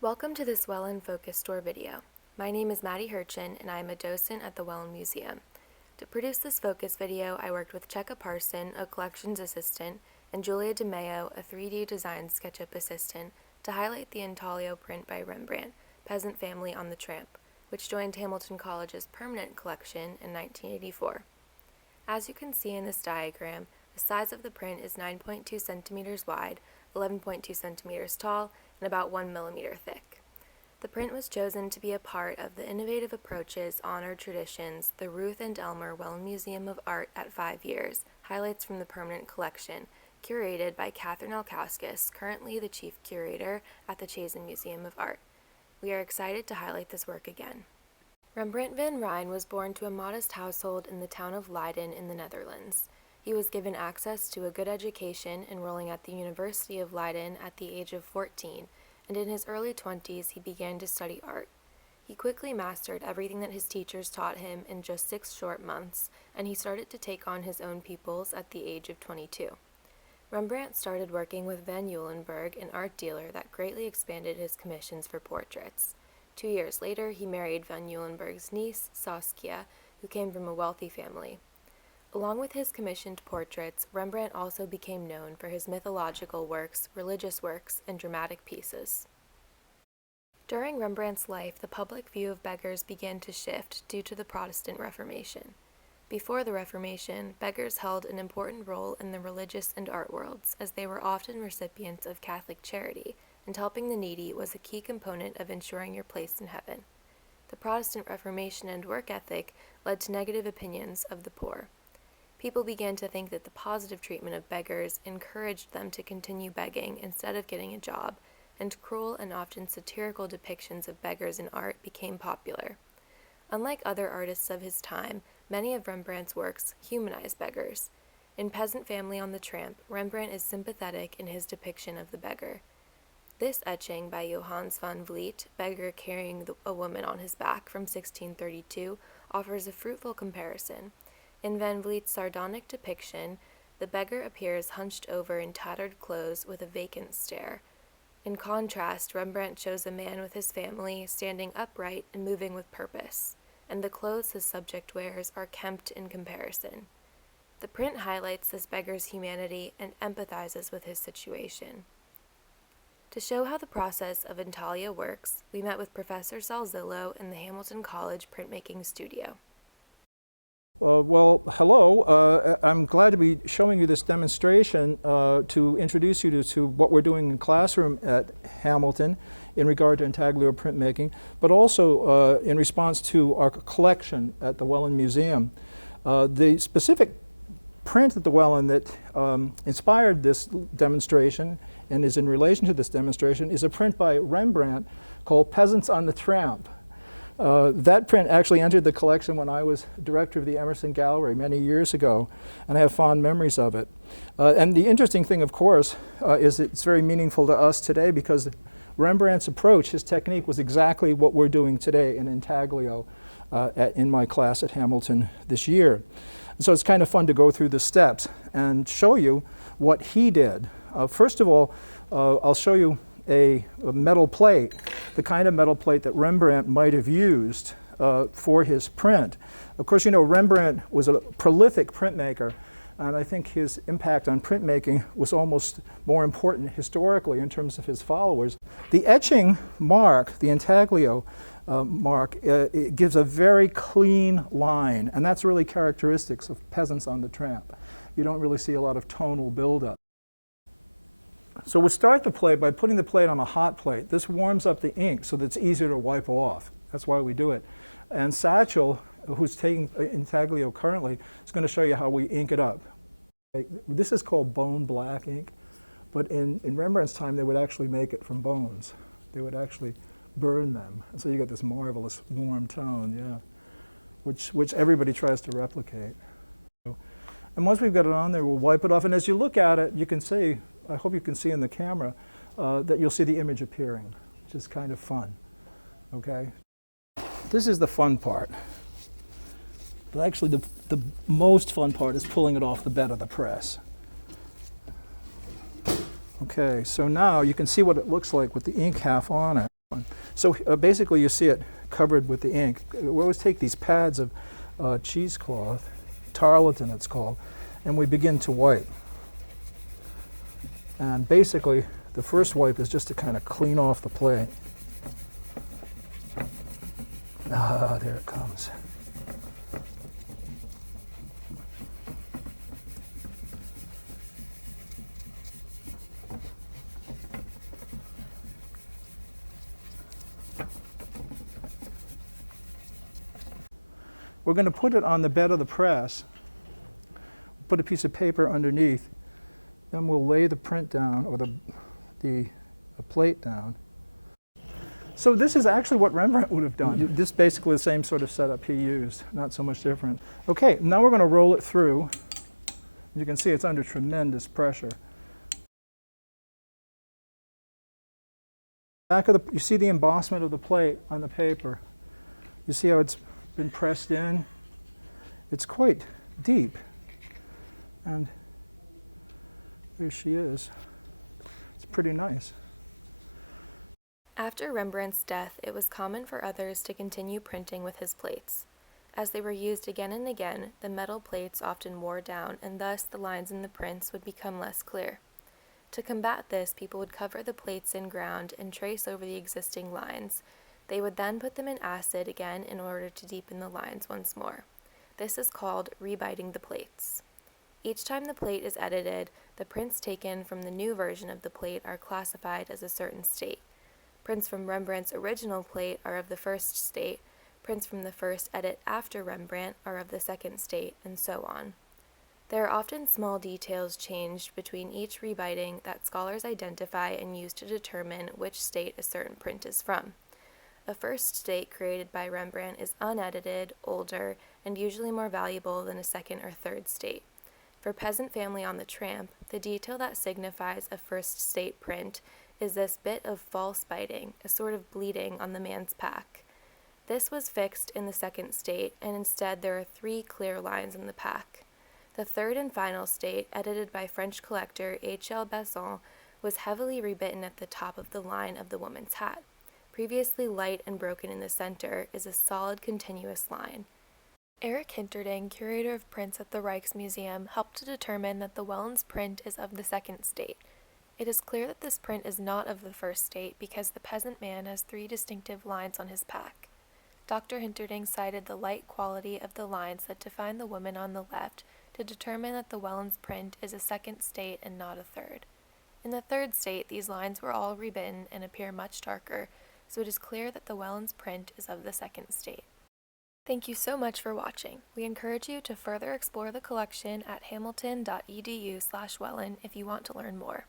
Welcome to this Wellin Focus Store video. My name is Maddie Hurtgen and I am a docent at the Wellin Museum. To produce this focus video, I worked with Checca Parson, a collections assistant, and Julia DeMaio, a 3D design SketchUp assistant, to highlight the intaglio print by Rembrandt, Peasant Family on the Tramp, which joined Hamilton College's permanent collection in 1984. As you can see in this diagram, the size of the print is 9.2 centimeters wide, 11.2 centimeters tall, and about 1 millimeter thick. The print was chosen to be a part of the Innovative Approaches, Honored Traditions, the Ruth and Elmer Wellin Museum of Art at 5 years, highlights from the permanent collection, curated by Catherine Alkauskas, currently the chief curator at the Checca Museum of Art. We are excited to highlight this work again. Rembrandt van Rijn was born to a modest household in the town of Leiden in the Netherlands. He was given access to a good education, enrolling at the University of Leiden at the age of 14, and in his early 20s he began to study art. He quickly mastered everything that his teachers taught him in just 6 short months, and he started to take on his own pupils at the age of 22. Rembrandt started working with Van Uylenburg, an art dealer that greatly expanded his commissions for portraits. 2 years later, he married Van Uylenburg's niece, Saskia, who came from a wealthy family. Along with his commissioned portraits, Rembrandt also became known for his mythological works, religious works, and dramatic pieces. During Rembrandt's life, the public view of beggars began to shift due to the Protestant Reformation. Before the Reformation, beggars held an important role in the religious and art worlds, as they were often recipients of Catholic charity, and helping the needy was a key component of ensuring your place in heaven. The Protestant Reformation and work ethic led to negative opinions of the poor. People began to think that the positive treatment of beggars encouraged them to continue begging instead of getting a job, and cruel and often satirical depictions of beggars in art became popular. Unlike other artists of his time, many of Rembrandt's works humanize beggars. In Peasant Family on the Tramp, Rembrandt is sympathetic in his depiction of the beggar. This etching by Johannes van Vliet, beggar carrying a woman on his back from 1632, offers a fruitful comparison. In Van Vliet's sardonic depiction, the beggar appears hunched over in tattered clothes with a vacant stare. In contrast, Rembrandt shows a man with his family standing upright and moving with purpose, and the clothes his subject wears are kempt in comparison. The print highlights this beggar's humanity and empathizes with his situation. To show how the process of intaglio works, we met with Professor Salzillo in the Hamilton College printmaking studio. Hello. I'm glad to be showing you this demonstration to introduce you to what we're doing in classroom at Hamilton in regard to intaglio printmaking, but also in response to our collection at the Wellin Museum. The specific print at the Wellin that inspired this demonstration and is in relation to this demonstration is a print by Rembrandt called Peasants on the Tramp. That print actually entered the collection when I was director of the Emerson Gallery many years ago, and I have fond memories of it. And the interesting thing, of course, is it's very meaningful to us today because Rembrandt's approach, his technique, was exactly what we're doing today in intaglio in my class at Hamilton this year. And so it's kind of fun to go through the steps and show you what he did. First of all, I'll show you a metal plate, the kind of metal plate that Rembrandt might have used for his print. Of course, you know, Rembrandt was a prolific printmaker, and I think his impact on printmaking was almost more important historically in terms of his followers. The etching mark, the intaglio mark, it gives a very clean line, and that's really characteristics of Peasants on the Tramp. You don't really see a lot of tonal buildup. So we'll start the plate by putting the plate on a hot plate. This warms up the ink so that it's easier to wipe off. That's why we do it. And Satchel, who's taking intaglio currently, is going to show you how we ink it up. This is called bone black ink, but in Rembrandt's time they would actually make it from bones. They would actually burn them. And so you get this marvelous warm tone, yeah, which everybody tries to replicate. And once we've got it on there, we'll wipe it off. And as you look at it, you can see, I hope you can see in the camera, that you'll see the image appearing, which is kind of fun, okay? This is the fun part. But actually, the most fun part is pulling it off the bed of the press. Okay, so now you can see what it looks like with the ink half on it. So basically you see it covered with the ink. We always take these pads of cheesecloth, tarlatan it's called, and we begin to wipe. And basically the first wipe is just to kind of clean off the plate. Ah, there it comes. We're going to put it on the bed of the press, put a piece of paper underneath, then we'll lay the print down, or the plate down. So this is actually what Rembrandt would have done. This is basically the same sort of setup he used, not so much different. Okay, now we're going to roll it through. You can see it's under tremendous pressure. Back of the, you see the embossment of the plate on the paper. You see how it's been pressed in. It's quite deep, and there she is. It's pretty nice. After Rembrandt's death, it was common for others to continue printing with his plates. As they were used again and again, the metal plates often wore down, and thus the lines in the prints would become less clear. To combat this, people would cover the plates in ground and trace over the existing lines. They would then put them in acid again in order to deepen the lines once more. This is called rebiting the plates. Each time the plate is edited, the prints taken from the new version of the plate are classified as a certain state. Prints from Rembrandt's original plate are of the first state, prints from the first edit after Rembrandt are of the second state, and so on. There are often small details changed between each rebiting that scholars identify and use to determine which state a certain print is from. A first state created by Rembrandt is unedited, older, and usually more valuable than a second or third state. For Peasant Family on the Tramp, the detail that signifies a first state print is this bit of false biting, a sort of bleeding on the man's pack. This was fixed in the second state, and instead there are 3 clear lines in the pack. The third and final state, edited by French collector H.L. Besson, was heavily rebitten at the top of the line of the woman's hat. Previously light and broken in the center is a solid continuous line. Eric Hinterding, curator of prints at the Rijksmuseum, helped to determine that the Wellin's print is of the second state. It is clear that this print is not of the first state because the peasant man has 3 distinctive lines on his pack. Dr. Hinterding cited the light quality of the lines that define the woman on the left to determine that the Wellin's print is a second state and not a third. In the third state, these lines were all rebitten and appear much darker, so it is clear that the Wellin's print is of the second state. Thank you so much for watching. We encourage you to further explore the collection at hamilton.edu/Wellin if you want to learn more.